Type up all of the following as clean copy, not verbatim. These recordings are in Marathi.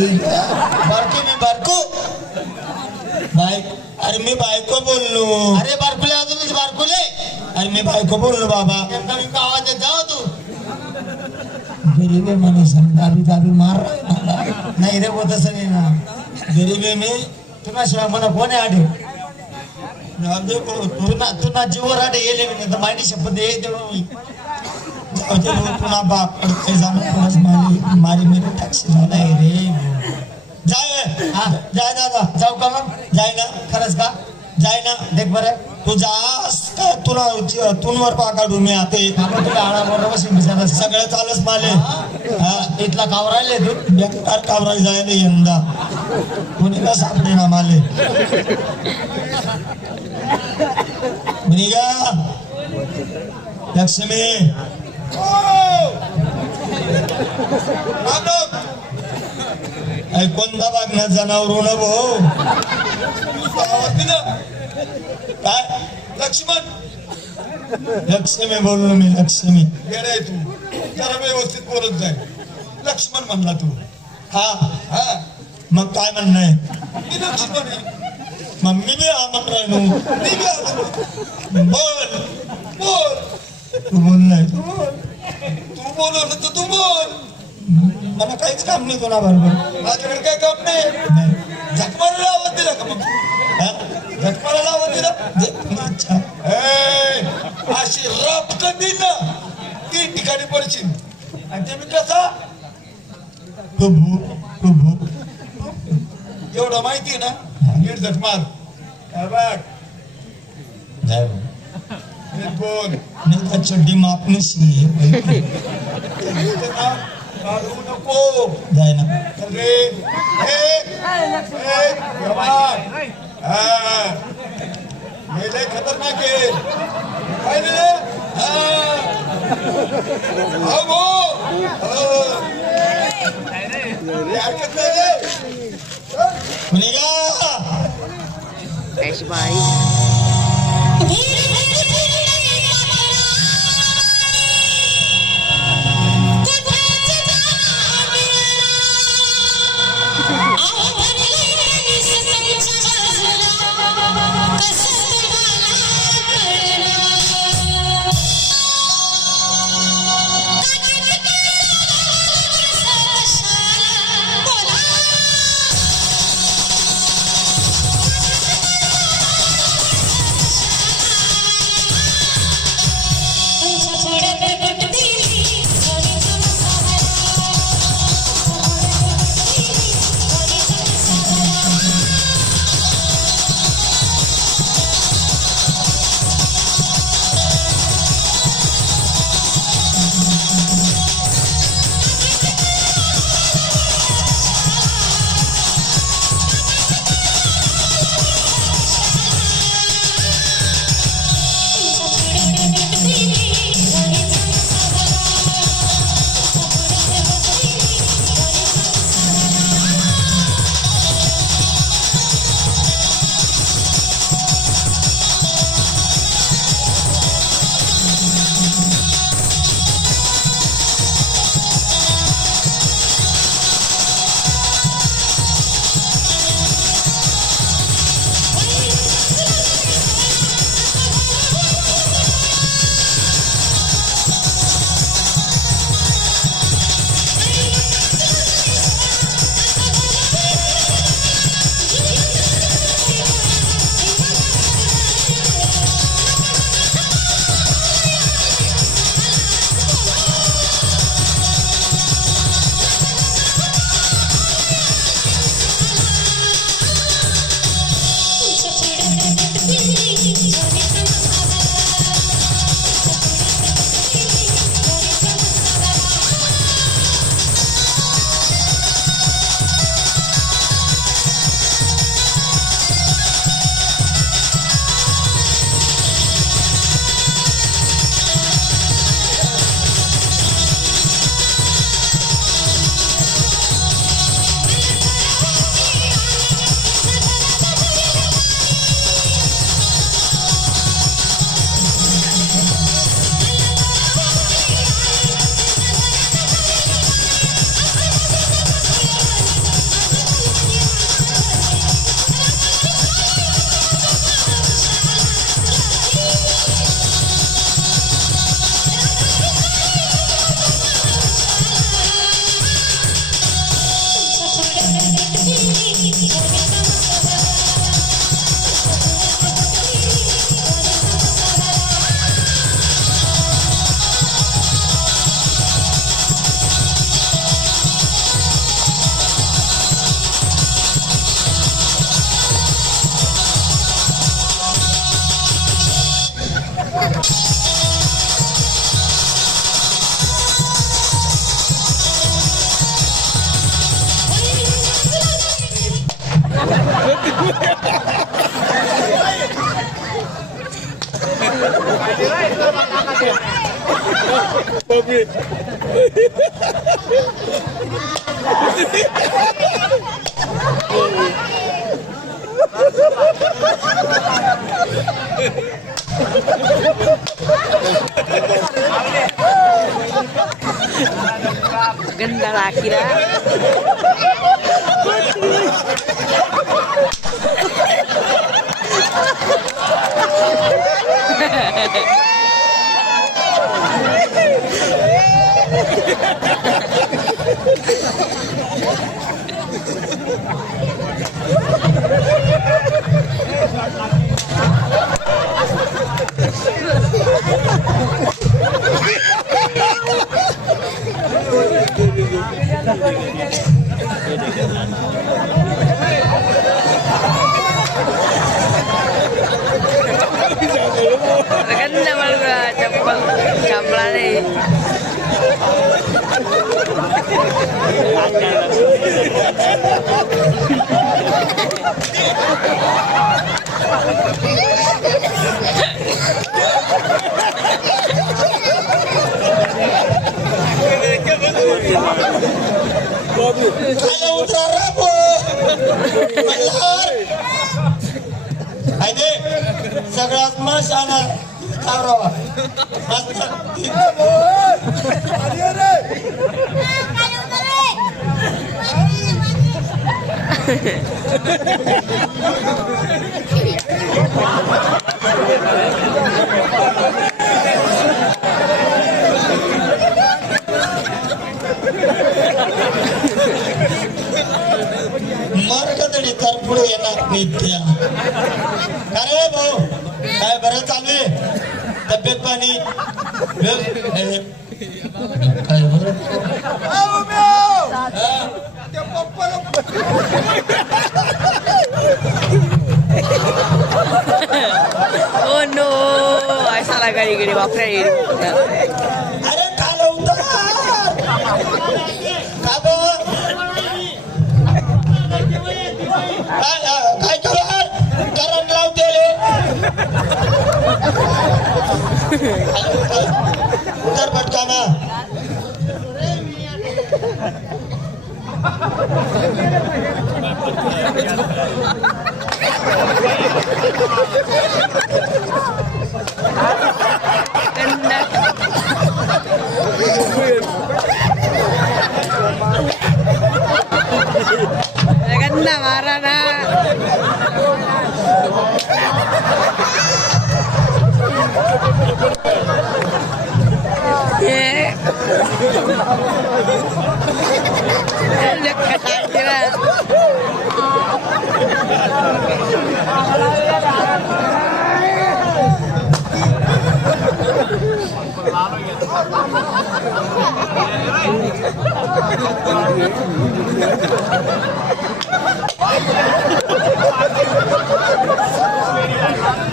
बारको मी बारको बाय अरे मी बायको बोललो. अरे बारकुले अजूनच बारकुले. अरे मी बायको बोललो बाबा. नवीन आवाज येत जाओ तू. गरीब आहे म्हणे दाबी दाबी मार नाही रे होत असं नाही ना. गरीब आहे मी तुझ्याशिवाय मला कोणी आठे तुला जीवर आठे गेले मी तर माहिती शपथ ये देऊ पुन्हा बाप जाणं मारी मेरी टॅक्सी झाला रे. जाय हा जाय दादा जाऊ का मग जाय ना खरंच का जाय ना देख बरं तू जास का तुला तूनवर पा काढू मी आता तुला आळा बरोबर सगळं चालच माले. हा इथला कावरायले तू बेकार कावराय जायला यंदा कोणी का सापडे ना माले. मुनिगा लक्ष्मी कोणता बागना जनावर न भाऊ काय लक्ष्मण लक्ष्मी बोललो मी लक्ष्मी. येडे तू जरा व्यवस्थित बोलत जाय. लक्ष्मण म्हणला तू. हा हा मग काय म्हणणं आहे. मी लक्ष्मण आहे. मग मी बी हा म्हण राहिलो. मी बी आलो. बोल बोल तू बोललाय तू बोलवलं तर तू बोल. मला काहीच काम नाही तुला बरोबर. माझ्याकडे काय काम नाही. झकमाला आवाज दिला का मग. झकमाला आवाज दिला. अच्छा अशी रपकन दिल ना 3 ठिकाणी पडशील. आणि ते मी कसा प्रभू प्रभू एवढं माहिती ना नीट झक मार. बघ जाय नीट बोल. नाही का चड्डी मापने सी काढू नको. जाय ना अरे हे लय खतरनाक आहे. पाहिलं ना? हा भाऊ. हरकत नाही रे. मुनिगा ऐश बाई Ganda laki dah. Ganda malah campur nih. Ayo Ultra Rabu. Aide, सगळ्यात मस्त आला कावरावा. मस्त. मार्गदर्शक तर पुढे येणार नित्या. अरे भाऊ काय बरं चालू आहे तब्येत पाणी काय बरं Oh no, ay salah gini baper ini. अरे खाली उतर काय करणार करंट लावते उतर पटकाना Ganda marah nah. Yeah. Dekat aja.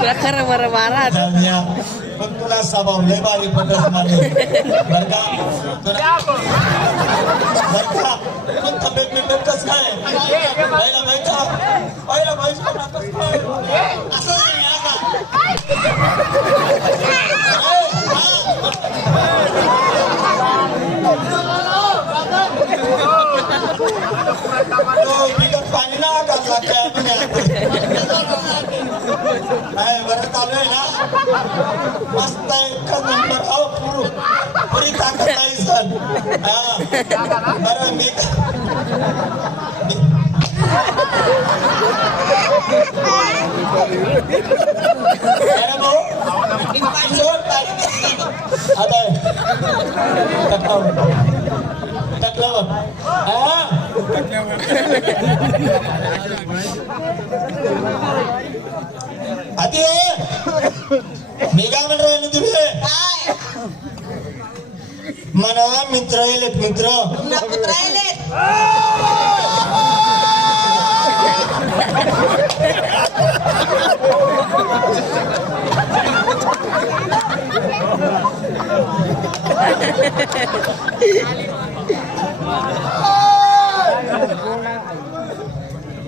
Bakar marah-marah. जाऊया पण तुला स्वभाव लय भारी पडत मला बर का तू तब्येत बिब्येत कसं काय पहिला माहिती कसं काय असं नाही आता. बिगत पाणी ना घातला काय बरं चालू आहे ना मस्त एकच नंबर अहो पुरी ताकद नाही सर बरं मी अरे भाऊ आता टकलावर आधी मी काय म्हणून राहिले तुम्ही म्हणा मित्र येलेत मित्र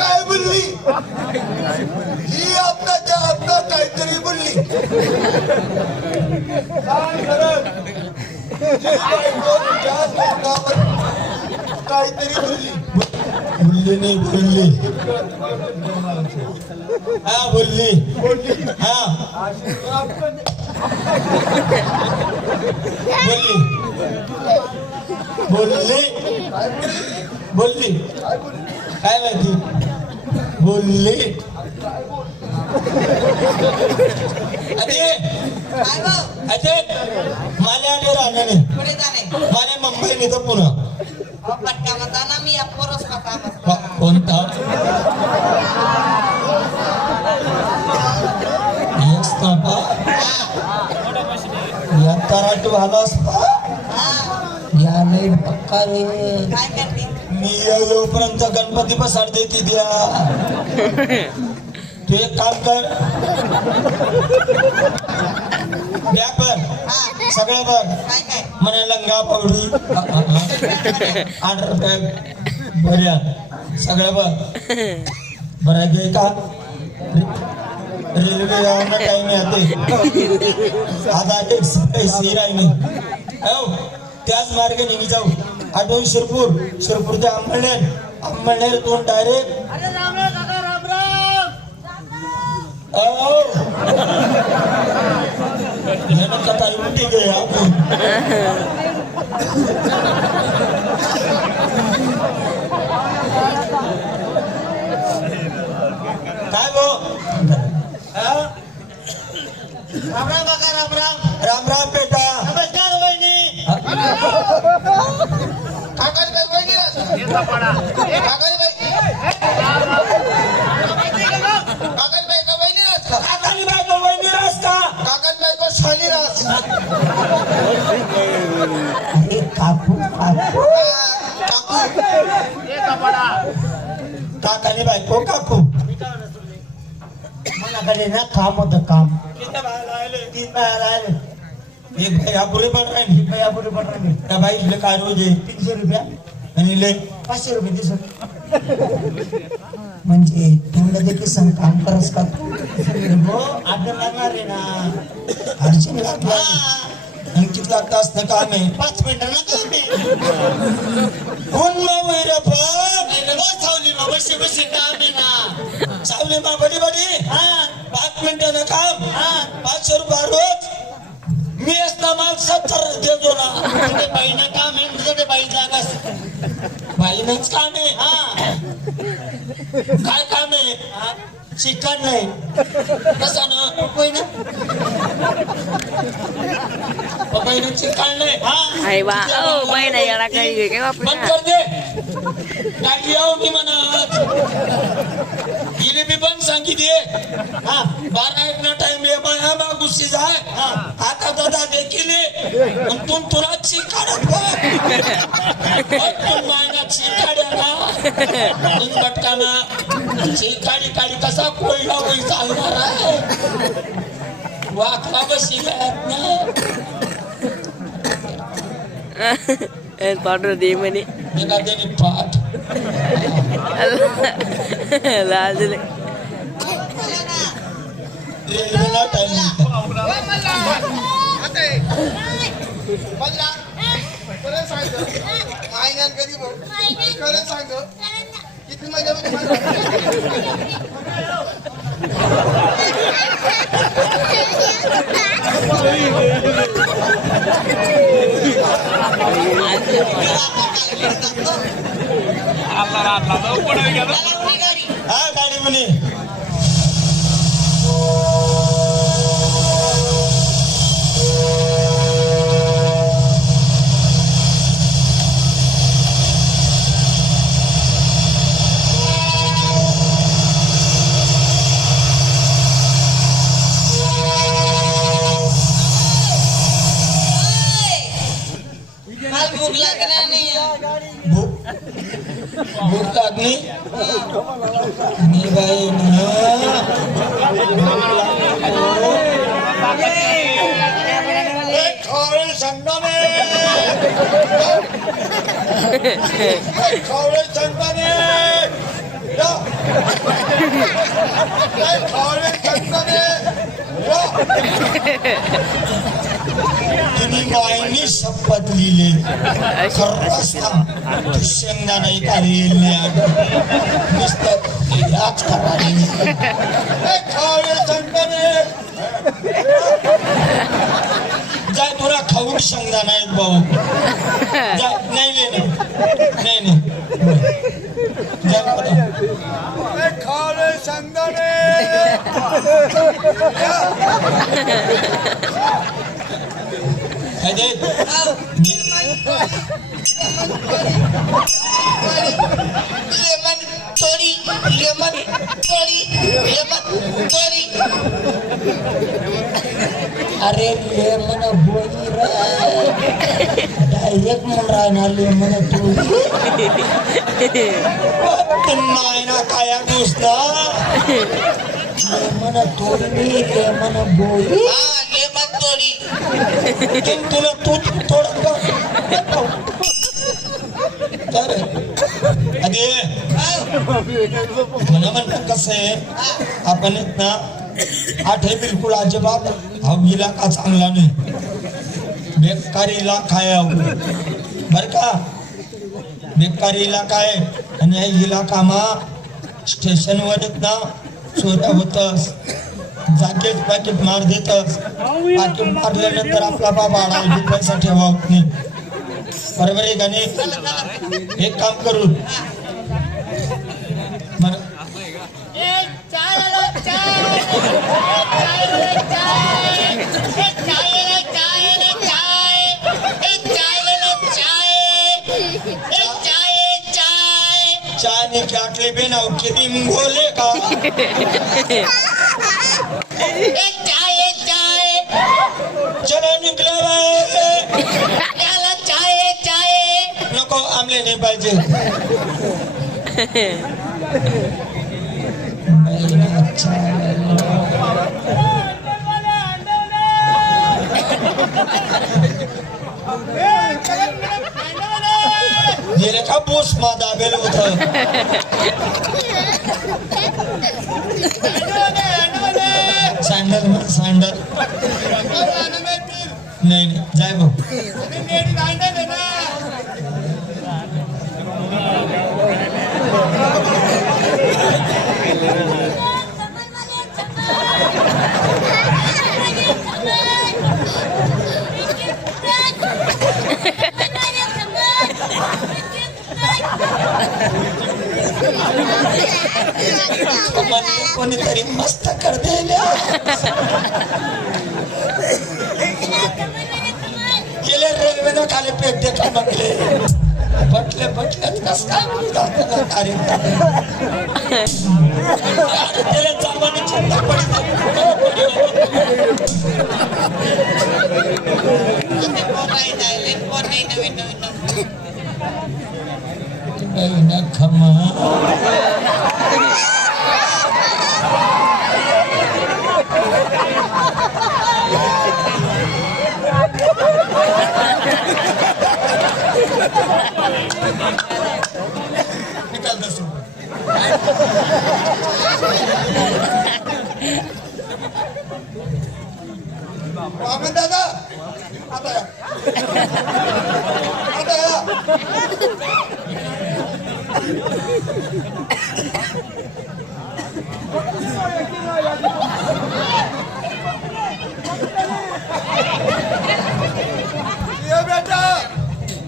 काय बोलली ही आत्ताच्या आत्ता काहीतरी बोलली सांग खरं. ही बायको तुझ्या तोंडावर काहीतरी बोलली बोलली नाही बोलली हा बोलली हा बोलली बोलली काय माहिती बोलली अरे मला आले राहणार नाही पुढे जाणे मला मुंबई नाही तर पुन्हा पटका म्हणता ना मी अप्परच पटा म्हणता कोणता या तराटू आला असता या नाही पक्का रे काय करते मी येऊपर्यंत गणपती बसाड देते द्या तू एक काम कर बॅग बर सगळं बघ काय काय म्हणे लंगा पावडी ऑर्डर बॅग बऱ्या सगळं बघ बरं घे का रेल्वे यावं टाइम येते आता एक्सप्रेस ही राहिली हो त्याच मार्गे निघी जाऊ आठवून शिरपूर ते अंबळनेर तोंड डायरेक्ट कथा उलटी गे आपण काय गो राम राम काका राम राम राम राम बेटा नमस्कार वहिनी काकाची बाई वहिनी काकाची बाई का वहिनी राहत का काकाली बायको वहिनी रास्ता काकाची बाई का शाली राहत अरे काकू काकाली बायको काकू मनाकडे ना काम होतं काम तीन बाया राहिले एक बाई अपुरी पण राहिली एक बाई अपुरी पण राहिली त्या बाईले काय रोज आहे 300 रुपया आणि ले 500 रुपये दिसत म्हणजे तोंड देखील संग काम करस का हो आठ लागणार आहे ना अडचण लागला आणि किती लागतं असतं काम आहे 5 मिनिटांना कोण वैर सावली मा बशी बशी काम आहे ना सावली मा बडी बडी 5 मिनिटानं काम 500 रुपये रोज मी असता माल 70 देतो ना बाईनं काम आहे तुझ्या बाई जागास बाईनंच काम आहे काय काम आहे चिकन नाही कसं ना पपईनं चिकन नाही Ay ba? Oh, may nayara kayo. Kaya pa बंद कर दे गाडी याव मी म्हणत हिने मी पण सांगितले हा 12-1 टाइम ये माया मा गुस्सी जाय आता दादा देखील तुला चिकाडत तुम मायना चिकाड्या ना तुम बटकाना चिकाडी काडी कसा कोळला होई चालणार आहे वाकला बसी गयात ना And partner di mani. मेरा देनी पाठ Lazile. रेल्वेला टाइम कधी खरं सांग किती मजा हा गाडी म्हणे भूक लागणार नाही भूक लागली मी बाई खवळे संगमे खवळे संगमे खावे कंदने वा तुम्ही मायनी शपथ लिहिले खरंच सांग तू शेंगदाणा एखादी येईल नाही नुसतं याच करायला खावे कंदने जाय तुला खाऊन शेंगदाणा आहेत भाऊ जाय नाही नाही जाय बरं. खावे संदने काय ते? लेमन तोडी लेमन तोडी लेमन तोडी अरे लेमन बोली डायरेक्ट म्हणून राहणार लेमन तू नाही ना काय नुसता लेमन तोडली लेमन बोली हा लेमन तोडी तुला तू थोडं अरे मला म्हणतात कसं आहे आपण ना आठ हे बिलकुल अजिबात हा इलाका चांगला नाही बेकारी इलाका आहे बर का बेकारी इलाका आहे आणि या इलाकामा स्टेशनवर येत ना चोऱ्या होतस जाकेट पॅकेट मार देतस पाकिट मारल्यानंतर आपला बाबा आडा पैसा ठेवा नाही बरोबर आहे का नाही एक काम करू चाय चाटले पे ना किती बोले का चलो निकले नको आमले नाही पाहिजे गेले का बोस मा दाबेल होत सँडल सँडल नाही नाही जाय भाऊ कोणीतरी मस्त कर दिल्या गेले रेल्वेनं खाली पेट दे का बघले बटले बटले कस काय त्याला जावानी चिंता पडते खमा निकाल 10 रुपये वामन दादा आता या. आता या. ये बेटा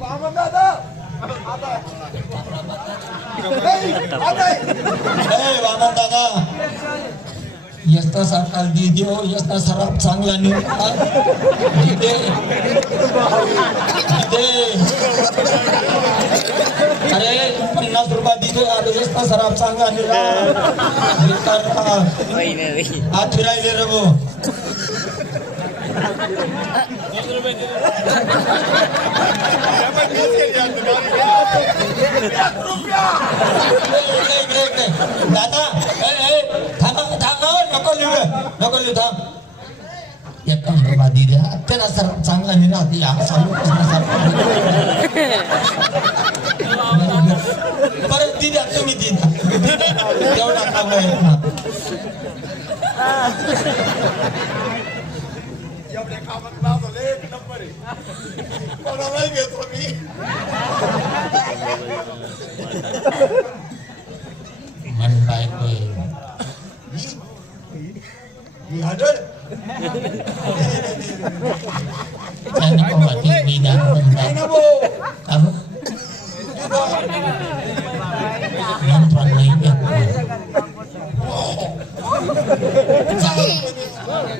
वामन दादा आता या. आता या. वामन दादा यस्ता साकाल दे हो यस्ता सराप चांगला निघा दे अरे 50 रुपये दिले आता यस्ता सराप चांगला निघा हात फिरायले रे भो दादा थांबा थांबा नको लिहू थांब एक रुपया दिले त्याला सर चांगला निघा परत दिल्या तुम्ही दिला तेवढा काम चांगला आहे ना. एवढ्या कामात नाव झालं, एक नंबर आहे. कोणालाही घेतो मी. मन बायको आहे. ही हाडळ. काय नको वाटी, मी दान बनताय. नाही ना भाऊ. का बरं? मंत्र नाही घेत.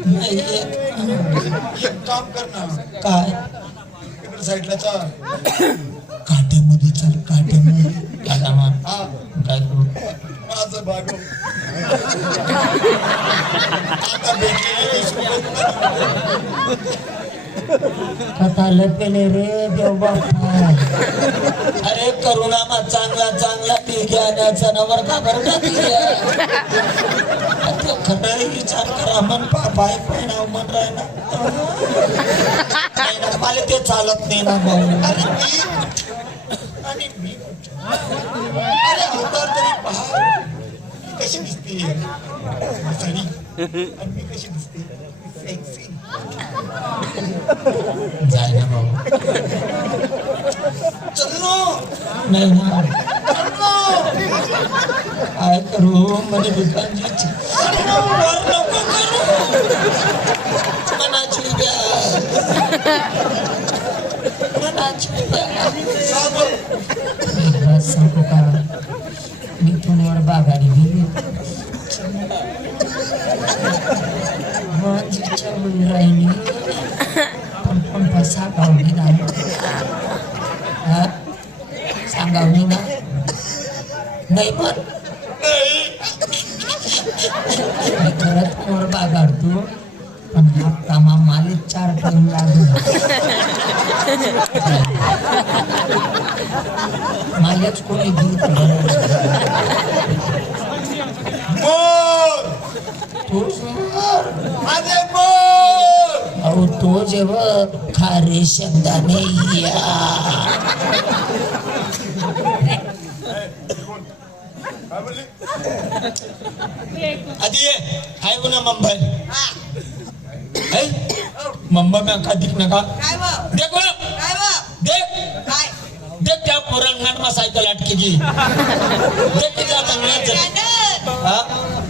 नाही येत. एक काम कर ना, काय इकडे साईडला चाल. काट्यामध्ये चल, काट्यामध्ये. दादा मान हा, काय करू? माझं भागव. आता भेटलेले 20 रुपये. कथा लपेले रे देव बाप्पा. अरे करुणामा चांगला चांगला ती घ्यायचा नवर का बरं खरं विचार करा. मन बाय नाव मन राहिला नाही ना, मला ते चालत नाही ना भाऊ. आणि मी अरे अवतार तरी पहा, मी कशी दिसते साडी, आणि मी कशी दिसते सेक्सी. जाय ना भाऊ. चलो नाही ना काय करू म्हणे दुकानची मनाची द्या, मनाची द्या. सांगू का मी फोनवर बागाडी गेली राहिली पण पैसा गावली नाही. सांगावली ना नाही पण मी खरंच फोनवर बागाडतो पण हा कामा माले 4 टाइम लागला. माझ्याच कोणी घेऊन मोर, तोच माझे मोर. अहो तो जेव्हा खारे शब्दाने या काय बोलली? आधी आहे गुन्हा मुंबई मुंबई में का दिख नका काय बघ देखो काय बघ देख काय देख त्या पोरांना सायकल अटकी की देख किती आता मिळायचं ब्रँडल हा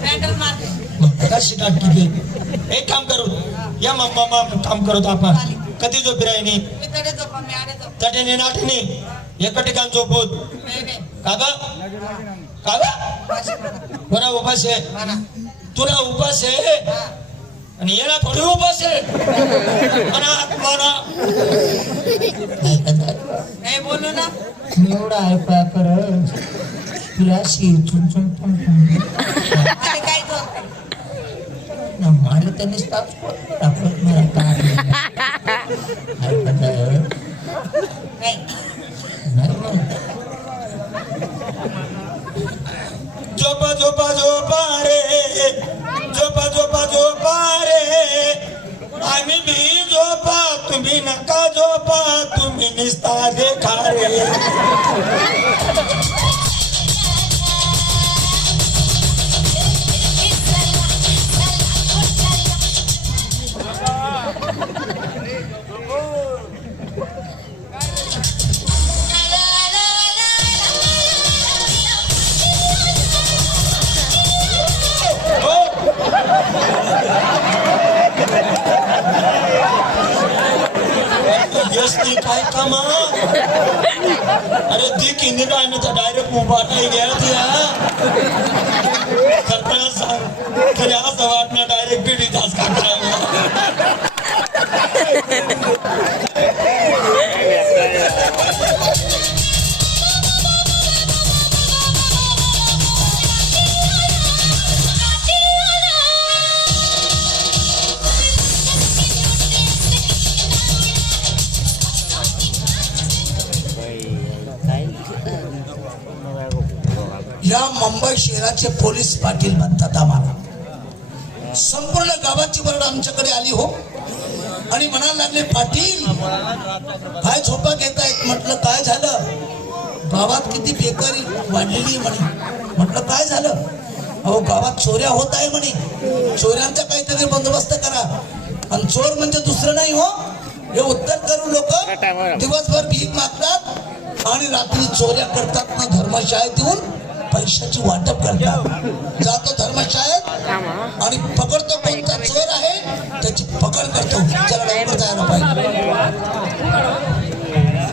ब्रँडल मार मग कशी अटकी ते एक काम करू या मम्मा काम करत आपण कधी झोपी राहिनी मी तडे झोपा मी आडे झोप तटेने नाटने एका ठिकाण झोपत नाही नाही कागा कागा वाशी म्हणा कोणा उपास आहे म्हणा तुला उपास आहे आणि याला थोडी उपास आहे म्हणा नाही बोलू ना मी एवढा ऐका कर तुला चुन चुन अरे काय झोप मला त्यांनी टाकत मला काय नाही झोपा झोपा झोपा रे झोपा झोपा झोपा रे आम्ही बी झोपा तुम्ही नका झोपा तुम्ही निस्ता देखा रे काय कामा अरे दी किन्नी राहणे तर डायरेक्ट मोबाईल नाही गया त्या सांग खरी असं वाटणं डायरेक्ट बीडी तास या मुंबई शहराचे पोलीस पाटील म्हणतात आम्हाला संपूर्ण गावाची वर्ड आमच्याकडे आली हो आणि म्हणायला लागले पाटील काय झोपा घेतायत म्हटलं काय झालं गावात किती बेकारी वाढलेली म्हणे म्हटलं काय झालं अहो गावात चोऱ्या होत आहे म्हणे, चोऱ्यांचा काहीतरी बंदोबस्त करा. आणि चोर म्हणजे दुसरं नाही हो, हे उत्तर करून लोक दिवसभर भीक मागतात आणि रात्री चोऱ्या करतात ना, धर्मशाळेत येऊन पैशाची वाटप करतात. जातो धर्मशाळेत आणि पकडतो कोणता चोर आहे त्याची पकड करतो.